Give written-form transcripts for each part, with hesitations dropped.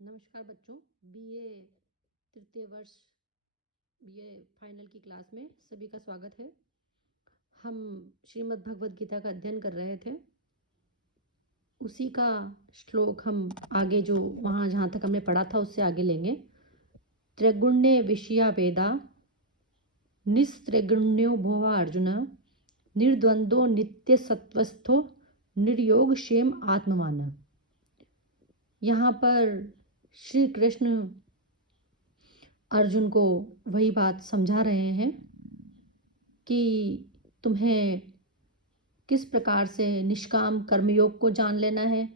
नमस्कार बच्चों। बीए तृतीय वर्ष बीए फाइनल की क्लास में सभी का स्वागत है। हम श्रीमद् भगवद गीता का अध्ययन कर रहे थे, उसी का श्लोक हम आगे जो वहाँ जहाँ तक हमने पढ़ा था उससे आगे लेंगे। त्रैगुण्य विषया वेदा निस्त्रैगुण्यो भवा अर्जुन निर्द्वंद्वो नित्य सत्वस्थो निर्योग क्षेम आत्मवान। यहाँ पर श्री कृष्ण अर्जुन को वही बात समझा रहे हैं कि तुम्हें किस प्रकार से निष्काम कर्मयोग को जान लेना है,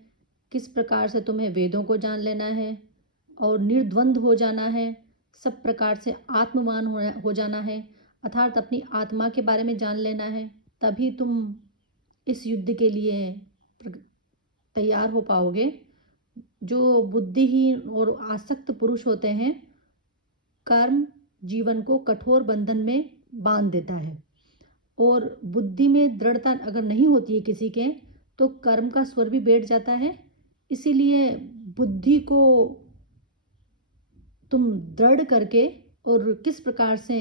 किस प्रकार से तुम्हें वेदों को जान लेना है और निर्द्वंद हो जाना है, सब प्रकार से आत्मवान हो जाना है, अर्थात अपनी आत्मा के बारे में जान लेना है। तभी तुम इस युद्ध के लिए तैयार हो पाओगे। जो बुद्धिहीन और आसक्त पुरुष होते हैं, कर्म जीवन को कठोर बंधन में बांध देता है और बुद्धि में दृढ़ता अगर नहीं होती है किसी के, तो कर्म का स्वर भी बैठ जाता है। इसीलिए बुद्धि को तुम दृढ़ करके और किस प्रकार से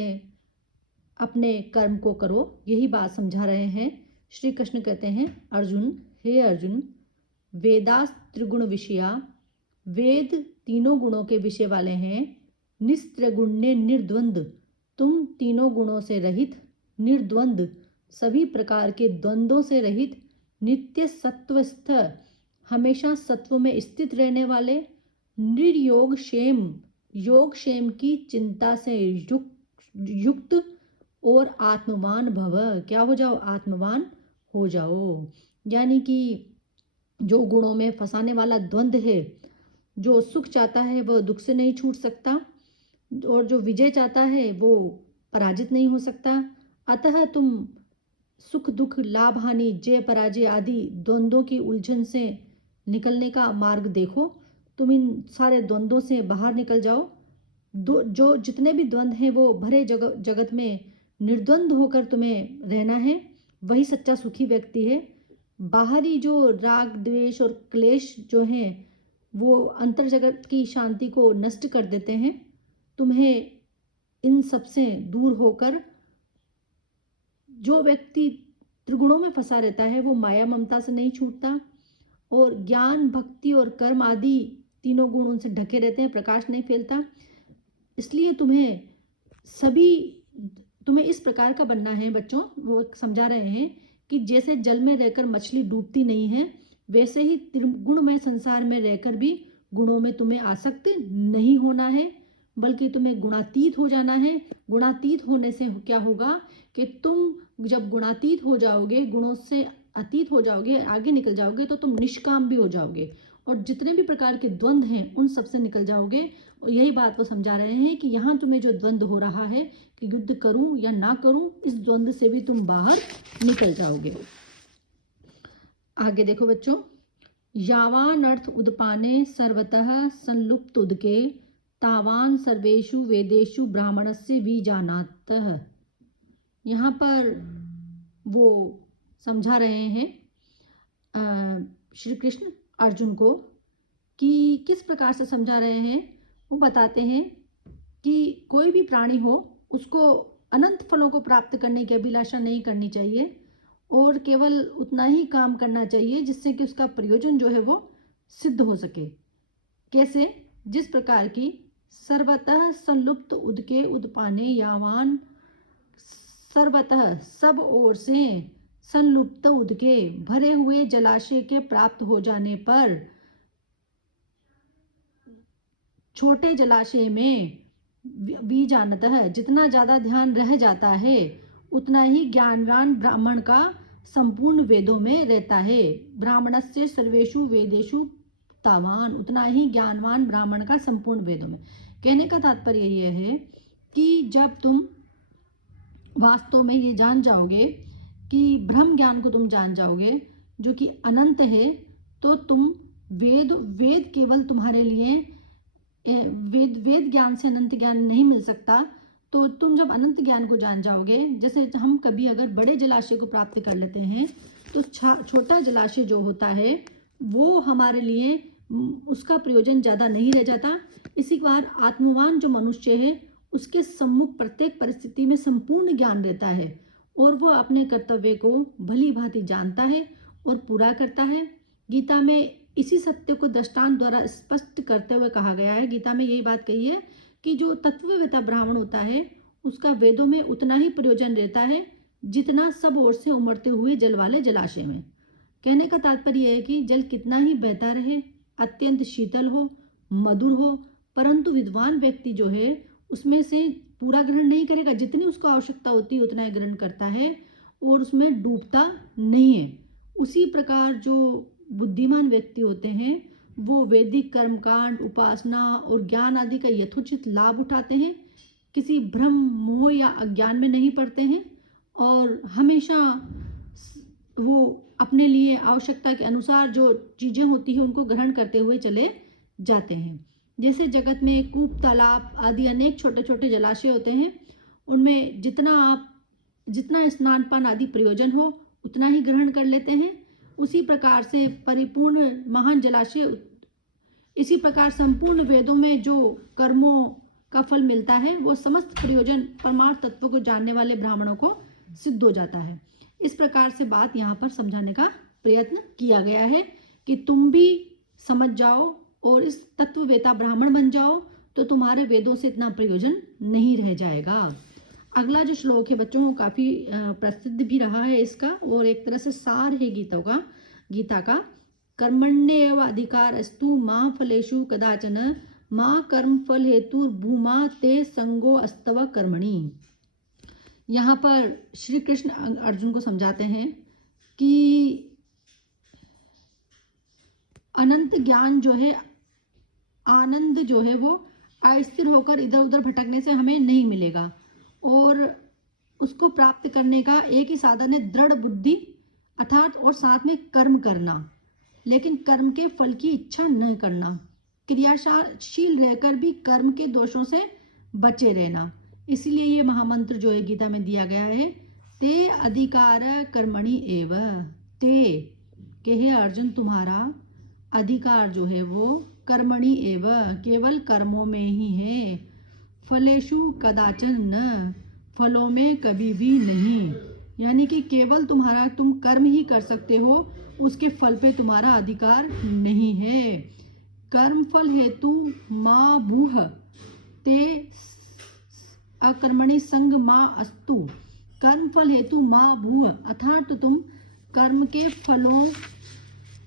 अपने कर्म को करो, यही बात समझा रहे हैं। श्री कृष्ण कहते हैं, अर्जुन, हे अर्जुन, वेदास त्रिगुण विषया, वेद तीनों गुणों के विषय वाले हैं। निस्त्रगुण्य निर्द्वंद, तुम तीनों गुणों से रहित, निर्द्वंद सभी प्रकार के द्वंद्वों से रहित, नित्य सत्वस्थ हमेशा सत्व में स्थित रहने वाले, निर्योग क्षेम योग क्षेम की चिंता से युक्त और आत्मवान भव, क्या हो जाओ, आत्मवान हो जाओ। यानी कि जो गुणों में फंसाने वाला द्वंद्व है, जो सुख चाहता है वह दुख से नहीं छूट सकता और जो विजय चाहता है वो पराजित नहीं हो सकता। अतः तुम सुख दुख लाभ हानि जय पराजय आदि द्वंद्वों की उलझन से निकलने का मार्ग देखो। तुम इन सारे द्वंद्वों से बाहर निकल जाओ। जो जितने भी द्वंद्व हैं वो भरे जगत में निर्द्वंद होकर तुम्हें रहना है, वही सच्चा सुखी व्यक्ति है। बाहरी जो राग द्वेष और क्लेश जो हैं वो अंतर जगत की शांति को नष्ट कर देते हैं। तुम्हें इन सब से दूर होकर, जो व्यक्ति त्रिगुणों में फंसा रहता है वो माया ममता से नहीं छूटता और ज्ञान भक्ति और कर्म आदि तीनों गुण उनसे ढके रहते हैं, प्रकाश नहीं फैलता। इसलिए तुम्हें इस प्रकार का बनना है बच्चों। वो समझा रहे हैं कि जैसे जल में रहकर मछली डूबती नहीं है, वैसे ही त्रिगुणमय संसार में रहकर भी गुणों में तुम्हें आसक्त नहीं होना है, बल्कि तुम्हें गुणातीत हो जाना है। गुणातीत होने से क्या होगा कि तुम जब गुणातीत हो जाओगे, गुणों से अतीत हो जाओगे, आगे निकल जाओगे, तो तुम निष्काम भी हो जाओगे और जितने भी प्रकार के द्वंद्व हैं उन सब से निकल जाओगे। और यही बात वो समझा रहे हैं कि यहाँ तुम्हें जो द्वंद्व हो रहा है कि युद्ध करूं या ना करूं, इस द्वंद्व से भी तुम बाहर निकल जाओगे। आगे देखो बच्चों, यावान अर्थ उदपाने सर्वतः संलुप्त उदके तावान सर्वेषु वेदेषु ब्राह्मणस्य विजानातः। यहाँ पर वो समझा रहे हैं श्री कृष्ण अर्जुन को कि किस प्रकार से समझा रहे हैं। वो बताते हैं कि कोई भी प्राणी हो उसको अनंत फलों को प्राप्त करने की अभिलाषा नहीं करनी चाहिए और केवल उतना ही काम करना चाहिए जिससे कि उसका प्रयोजन जो है वो सिद्ध हो सके। कैसे? जिस प्रकार की सर्वतः संलुप्त उदके उदपाने यावान, सर्वतः सब ओर से, संलुप्त उदके भरे हुए जलाशय के प्राप्त हो जाने पर, छोटे जलाशय में बीजानतः जितना ज्यादा ध्यान रह जाता है उतना ही ज्ञानवान ब्राह्मण का संपूर्ण वेदों में रहता है। ब्राह्मणस्य सर्वेषु वेदेषु तावान, उतना ही ज्ञानवान ब्राह्मण का संपूर्ण वेदों में। कहने का तात्पर्य यह है कि जब तुम वास्तव में ये जान जाओगे कि ब्रह्म ज्ञान को तुम जान जाओगे जो कि अनंत है, तो तुम वेद केवल तुम्हारे लिए वेद ज्ञान से अनंत ज्ञान नहीं मिल सकता। तो तुम जब अनंत ज्ञान को जान जाओगे, जैसे हम कभी अगर बड़े जलाशय को प्राप्त कर लेते हैं तो छोटा जलाशय जो होता है वो हमारे लिए उसका प्रयोजन ज़्यादा नहीं रह जाता। इसी बार आत्मवान जो मनुष्य है उसके सम्मुख प्रत्येक परिस्थिति में संपूर्ण ज्ञान रहता है और वह अपने कर्तव्य को भली भांति जानता है और पूरा करता है। गीता में इसी सत्य को दृष्टांत द्वारा स्पष्ट करते हुए कहा गया है। गीता में यही बात कही है कि जो तत्ववेता ब्राह्मण होता है उसका वेदों में उतना ही प्रयोजन रहता है जितना सब ओर से उमड़ते हुए जल वाले जलाशय में। कहने का तात्पर्य है कि जल कितना ही बहता रहे, अत्यंत शीतल हो, मधुर हो, परंतु विद्वान व्यक्ति जो है उसमें से पूरा ग्रहण नहीं करेगा। जितनी उसको आवश्यकता होती है उतना ही ग्रहण करता है और उसमें डूबता नहीं है। उसी प्रकार जो बुद्धिमान व्यक्ति होते हैं वो वैदिक कर्मकांड, उपासना और ज्ञान आदि का यथोचित लाभ उठाते हैं, किसी भ्रम, मोह या अज्ञान में नहीं पड़ते हैं और हमेशा वो अपने लिए आवश्यकता के अनुसार जो चीज़ें होती हैं उनको ग्रहण करते हुए चले जाते हैं। जैसे जगत में कूप, तालाब आदि अनेक छोटे छोटे जलाशय होते हैं, उनमें जितना स्नान पान आदि प्रयोजन हो उतना ही ग्रहण कर लेते हैं। उसी प्रकार से परिपूर्ण महान जलाशय, इसी प्रकार संपूर्ण वेदों में जो कर्मों का फल मिलता है वो समस्त प्रयोजन परमार्थ तत्व को जानने वाले ब्राह्मणों को सिद्ध हो जाता है। इस प्रकार से बात यहाँ पर समझाने का प्रयत्न किया गया है कि तुम भी समझ जाओ और इस तत्ववेता ब्राह्मण बन जाओ तो तुम्हारे वेदों से इतना प्रयोजन नहीं रह जाएगा। अगला जो श्लोक है बच्चों वो काफ़ी प्रसिद्ध भी रहा है इसका और एक तरह से सार है गीता का। कर्मण्येव अधिकारस्तु मा फलेषु कदाचन मा कर्म फल हेतु भूमा ते संगो अस्तव कर्मणि। यहाँ पर श्री कृष्ण अर्जुन को समझाते हैं कि अनंत ज्ञान जो है, आनंद जो है वो अस्थिर होकर इधर उधर भटकने से हमें नहीं मिलेगा और उसको प्राप्त करने का एक ही साधन है दृढ़ बुद्धि अर्थात और साथ में कर्म करना, लेकिन कर्म के फल की इच्छा न करना, क्रियाशील रहकर भी कर्म के दोषों से बचे रहना। इसीलिए ये महामंत्र जो है गीता में दिया गया है, ते अधिकार कर्मणि एव। ते के हे अर्जुन तुम्हारा अधिकार जो है वो कर्मणि एव केवल कर्मों में ही है, फलेषु कदाचन न फलों में कभी भी नहीं। यानी कि केवल तुम कर्म ही कर सकते हो, उसके फल पे तुम्हारा अधिकार नहीं है। कर्म फल हेतु मा भूह ते अकर्मणि संग मा अस्तु। कर्म फल हेतु मा भूह अर्थात तुम कर्म के फलों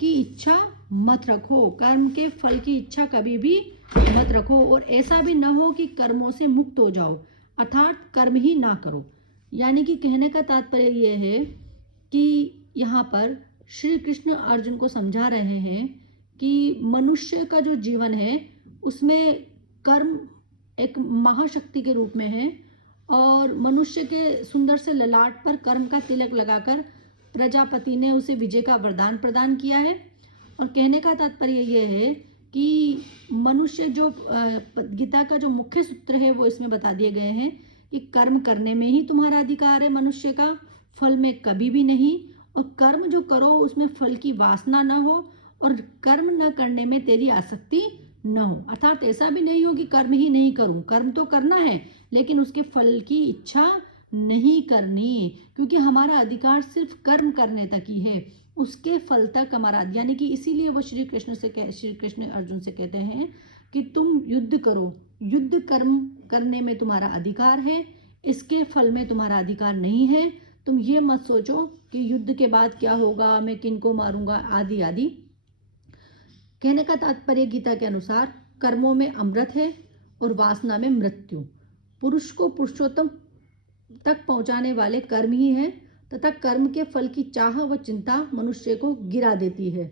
की इच्छा मत रखो, कर्म के फल की इच्छा कभी भी मत रखो और ऐसा भी ना हो कि कर्मों से मुक्त हो जाओ अर्थात कर्म ही ना करो। यानी कि कहने का तात्पर्य यह है कि यहाँ पर श्री कृष्ण अर्जुन को समझा रहे हैं कि मनुष्य का जो जीवन है उसमें कर्म एक महाशक्ति के रूप में है और मनुष्य के सुंदर से ललाट पर कर्म का तिलक लगाकर प्रजापति ने उसे विजय का वरदान प्रदान किया है। और कहने का तात्पर्य यह है कि मनुष्य जो गीता का जो मुख्य सूत्र है वो इसमें बता दिए गए हैं कि कर्म करने में ही तुम्हारा अधिकार है मनुष्य का, फल में कभी भी नहीं। और कर्म जो करो उसमें फल की वासना न हो और कर्म न करने में तेरी आसक्ति न हो। अर्थात ऐसा भी नहीं हो कि कर्म ही नहीं करूं, कर्म तो करना है लेकिन उसके फल की इच्छा नहीं करनी, क्योंकि हमारा अधिकार सिर्फ कर्म करने तक ही है, उसके फल तक हमारा। यानी कि इसीलिए वो श्री कृष्ण अर्जुन से कहते हैं कि तुम युद्ध करो, युद्ध कर्म करने में तुम्हारा अधिकार है, इसके फल में तुम्हारा अधिकार नहीं है। तुम ये मत सोचो कि युद्ध के बाद क्या होगा, मैं किनको मारूंगा आदि आदि। कहने का तात्पर्य गीता के अनुसार कर्मों में अमृत है और वासना में मृत्यु। पुरुष को पुरुषोत्तम तक पहुंचाने वाले कर्म ही हैं तथा कर्म के फल की चाह व चिंता मनुष्य को गिरा देती है।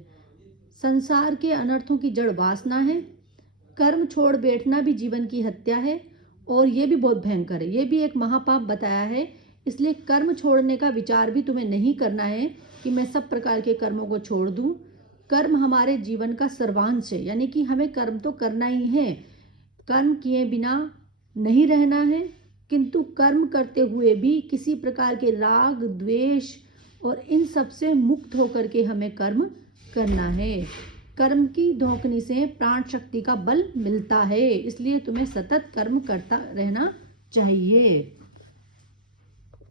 संसार के अनर्थों की जड़ वासना है। कर्म छोड़ बैठना भी जीवन की हत्या है और ये भी बहुत भयंकर है, ये भी एक महापाप बताया है। इसलिए कर्म छोड़ने का विचार भी तुम्हें नहीं करना है कि मैं सब प्रकार के कर्मों को छोड़ दूं। कर्म हमारे जीवन का सर्वांश है, यानी कि हमें कर्म तो करना ही है, कर्म किए बिना नहीं रहना है, किंतु कर्म करते हुए भी किसी प्रकार के राग, द्वेष और इन सब से मुक्त होकर के हमें कर्म करना है। कर्म की धौंकनी से प्राण शक्ति का बल मिलता है, इसलिए तुम्हें सतत कर्म करता रहना चाहिए।